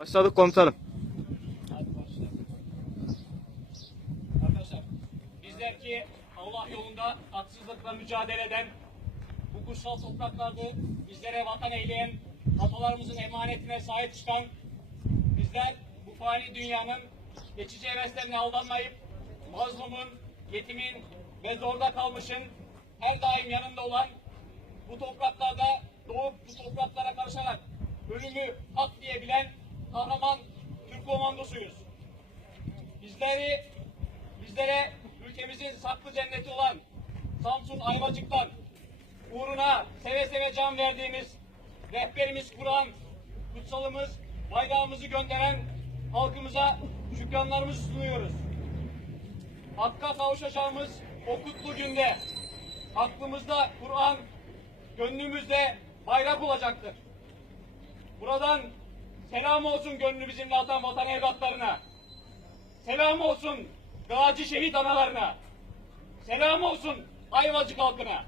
Başladık komutanım. Arkadaşlar, bizler ki Allah yolunda haksızlıkla mücadele eden, bu kutsal topraklarda bizlere vatan eyleyen, atalarımızın emanetine sahip çıkan, bizler bu fani dünyanın geçici heveslerine aldanmayıp, mazlumun, yetimin ve zorda kalmışın her daim yanında olan bu topraklarda doğup bu topraklara karışarak ölümü hak diyebilen kahraman Türk komandosuyuz. Bizleri, bizlere ülkemizin saklı cenneti olan Samsun Ayvacık'tan uğruna seve seve can verdiğimiz rehberimiz Kur'an, kutsalımız, bayrağımızı gönderen halkımıza şükranlarımızı sunuyoruz. Hakka kavuşacağımız o kutlu günde aklımızda Kur'an, gönlümüzde bayrak olacaktır. Buradan selam olsun gönlü bizimle atan vatan evlatlarına. Selam olsun gazi şehit analarına. Selam olsun Ayvacık halkına.